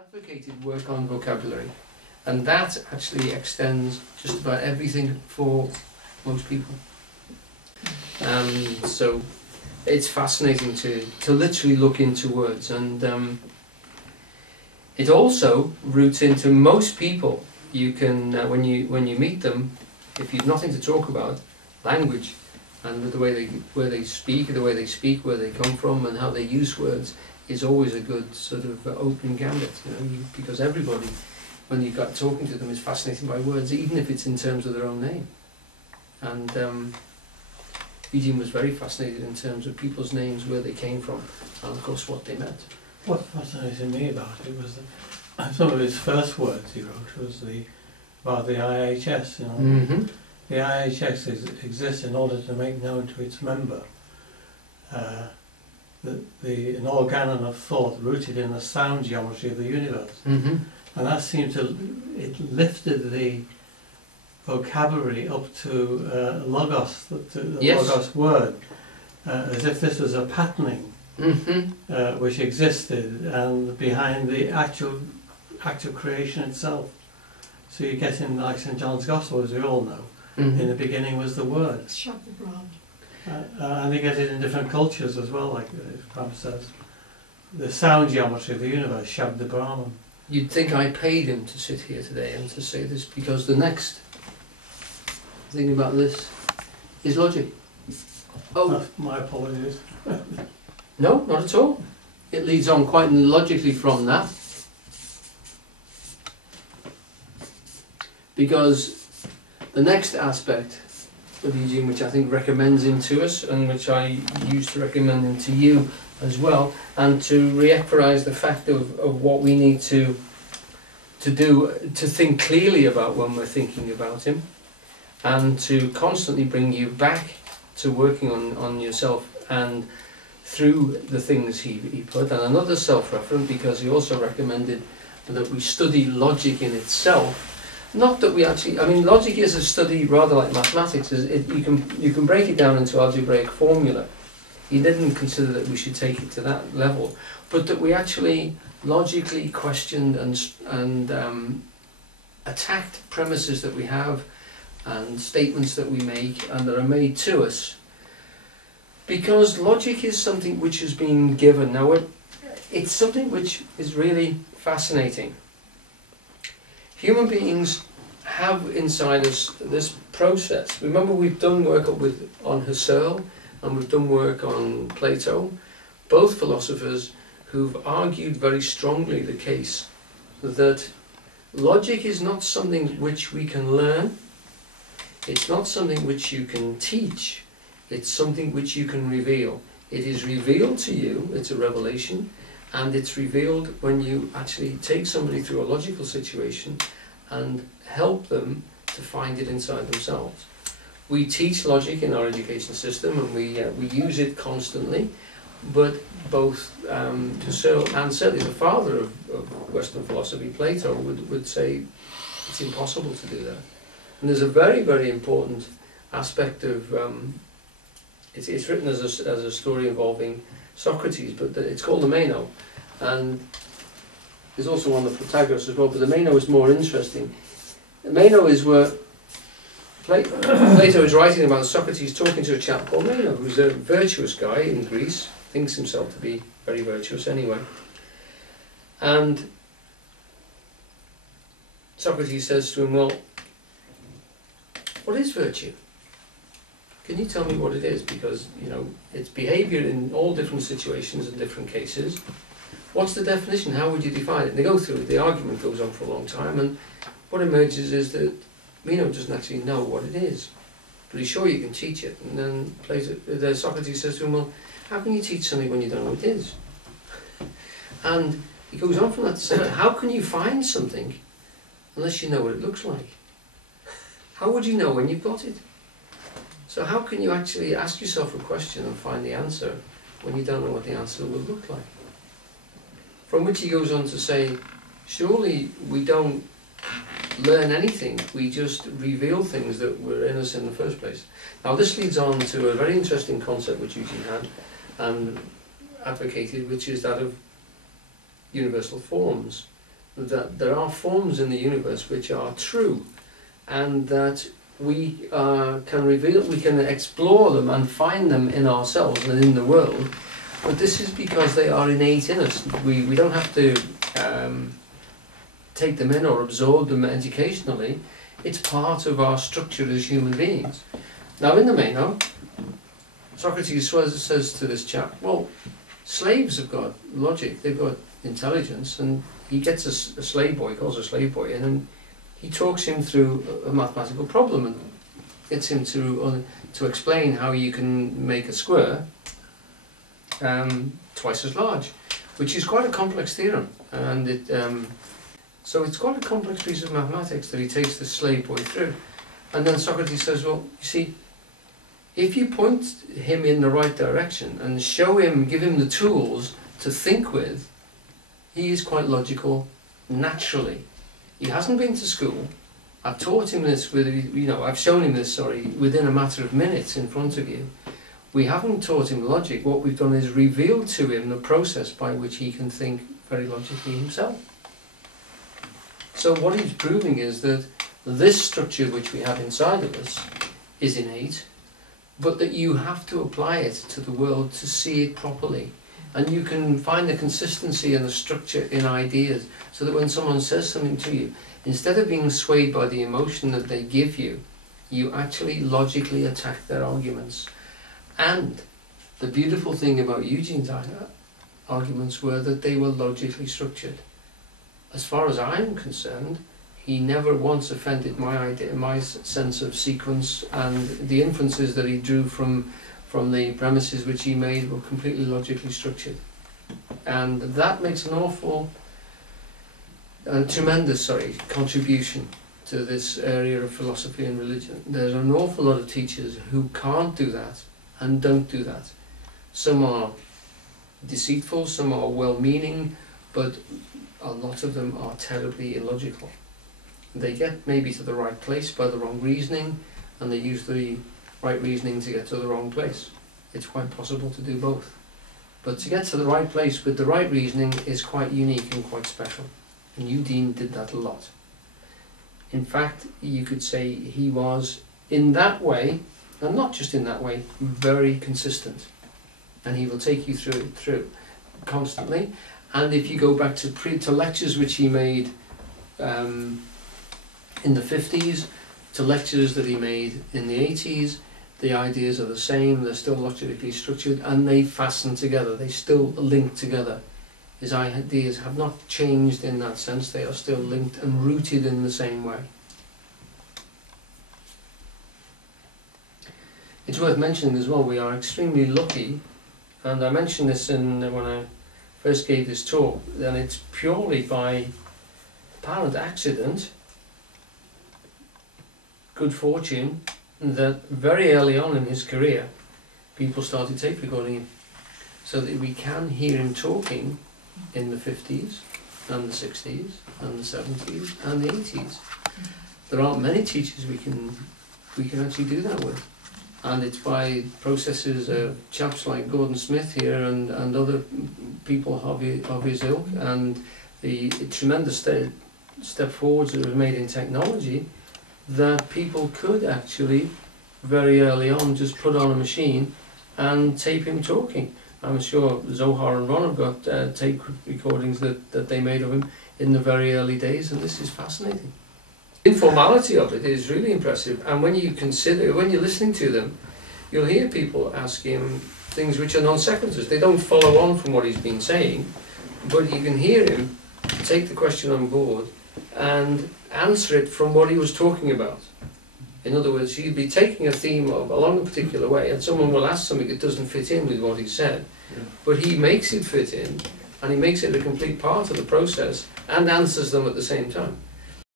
advocated work on vocabulary, and that actually extends just about everything for most people. So it's fascinating to literally look into words, and it also roots into most people. You can when you meet them, if you've nothing to talk about, language and the way they speak, where they come from, and how they use words is always a good sort of opening gambit, because everybody, when you got talking to them, is fascinated by words, even if it's in terms of their own name. And Eugene was very fascinated in terms of people's names, where they came from, and of course what they meant. What fascinated me about it was that some of his first words he wrote was about the IHS. Mm-hmm. The IHS exists in order to make known to its member an organon of thought rooted in the sound geometry of the universe. Mm-hmm. And that seemed it lifted the vocabulary up to logos, the Yes. logos word, as if this was a patterning which existed and behind the actual creation itself. So you get in, like St. John's Gospel, as we all know, in the beginning was the Word. And you get it in different cultures as well, like Pram says. The sound geometry of the universe, Shabda Brahman. You'd think I paid him to sit here today and to say this, because the next thing about this is logic. Oh, my apologies. no, not at all. It leads on quite logically from that. Because the next aspect of Eugene, which I think recommends him to us, and which I used to recommend him to you as well, and to re-emphasize the fact of what we need to do, to think clearly about when we're thinking about him, and to constantly bring you back to working on yourself and through the things he put. And another self-reference, because he also recommended that we study logic in itself. Not that we actually, logic is a study rather like mathematics. You can break it down into algebraic formula. He didn't consider that we should take it to that level, but that we actually logically questioned and attacked premises that we have and statements that we make and that are made to us. Because logic is something which has been given. Now, it's something which is really fascinating. Human beings have inside us this process. Remember, we've done work on Husserl, and we've done work on Plato, both philosophers who've argued very strongly the case that logic is not something which we can learn, it's not something which you can teach, it's something which you can reveal. It is revealed to you, it's a revelation, and it's revealed when you actually take somebody through a logical situation and help them to find it inside themselves. We teach logic in our education system, and we use it constantly, but both Husserl and certainly the father of Western philosophy, Plato, would say it's impossible to do that. And there's a very, very important aspect of it's written as a story involving Socrates, but it's called the Meno, and there's also one of the Protagoras as well, but the Meno is more interesting. The Meno is where Plato is writing about Socrates talking to a chap called Meno, who's a virtuous guy in Greece, thinks himself to be very virtuous anyway. And Socrates says to him, well, what is virtue? Can you tell me what it is? Because, it's behaviour in all different situations and different cases. What's the definition? How would you define it? And they go through it. The argument goes on for a long time, and what emerges is that Meno doesn't actually know what it is, but he's sure you can teach it. And then Socrates says to him, well, how can you teach something when you don't know what it is? And he goes on from that to say, how can you find something unless you know what it looks like? How would you know when you've got it? So how can you actually ask yourself a question and find the answer when you don't know what the answer will look like? From which he goes on to say, surely we don't learn anything, we just reveal things that were in us in the first place. Now this leads on to a very interesting concept which Eugene had and advocated, which is that of universal forms. that there are forms in the universe which are true, and that we can explore them and find them in ourselves and in the world. But this is because they are innate in us. We don't have to take them in or absorb them educationally. It's part of our structure as human beings. Now, in the Meno, Socrates says to this chap, well, slaves have got logic, they've got intelligence, and he gets a slave boy, he calls a slave boy in, and he talks him through a mathematical problem and gets him to explain how you can make a square twice as large, which is quite a complex theorem, and so it's quite a complex piece of mathematics that he takes the slave boy through. And then Socrates says, well, you see, if you point him in the right direction and show him, give him the tools to think with, he is quite logical naturally. He hasn't been to school. I've taught him this I've shown him this, within a matter of minutes in front of you. We haven't taught him logic. What we've done is revealed to him the process by which he can think very logically himself. So what he's proving is that this structure which we have inside of us is innate, but that you have to apply it to the world to see it properly. And you can find the consistency and the structure in ideas, so that when someone says something to you, instead of being swayed by the emotion that they give you, you actually logically attack their arguments. And the beautiful thing about Eugene's arguments were that they were logically structured. As far as I'm concerned, he never once offended my sense of sequence, and the inferences that he drew from the premises which he made were completely logically structured. And that makes an awful and tremendous contribution to this area of philosophy and religion. There's an awful lot of teachers who can't do that and don't do that. Some are deceitful, some are well-meaning, but a lot of them are terribly illogical. They get maybe to the right place by the wrong reasoning, and they use the right reasoning to get to the wrong place. It's quite possible to do both. But to get to the right place with the right reasoning is quite unique and quite special. And Eugene did that a lot. In fact, you could say he was, in that way, and not just in that way, very consistent. And he will take you through constantly. And if you go back to lectures which he made in the 50s, to lectures that he made in the 80s, the ideas are the same, they're still logically structured, and they fasten together, they still link together. His ideas have not changed in that sense, they are still linked and rooted in the same way. It's worth mentioning as well, we are extremely lucky, and I mentioned this when I first gave this talk, and it's purely by apparent accident, good fortune, that very early on in his career, people started tape recording him, so that we can hear him talking in the 50s, and the 60s, and the 70s, and the 80s. There aren't many teachers we can actually do that with. And it's by processes of chaps like Gordon Smith here and other people of his ilk, and the tremendous step forwards that were made in technology, that people could actually very early on just put on a machine and tape him talking. I'm sure Zohar and Ron have got tape recordings that they made of him in the very early days, and this is fascinating. The informality of it is really impressive, and when you're listening to them, you'll hear people ask him things which are non sequiturs. They don't follow on from what he's been saying, but you can hear him take the question on board and answer it from what he was talking about. In other words, he'd be taking a theme along a particular way, and someone will ask something that doesn't fit in with what he said, but he makes it fit in, and he makes it a complete part of the process and answers them at the same time.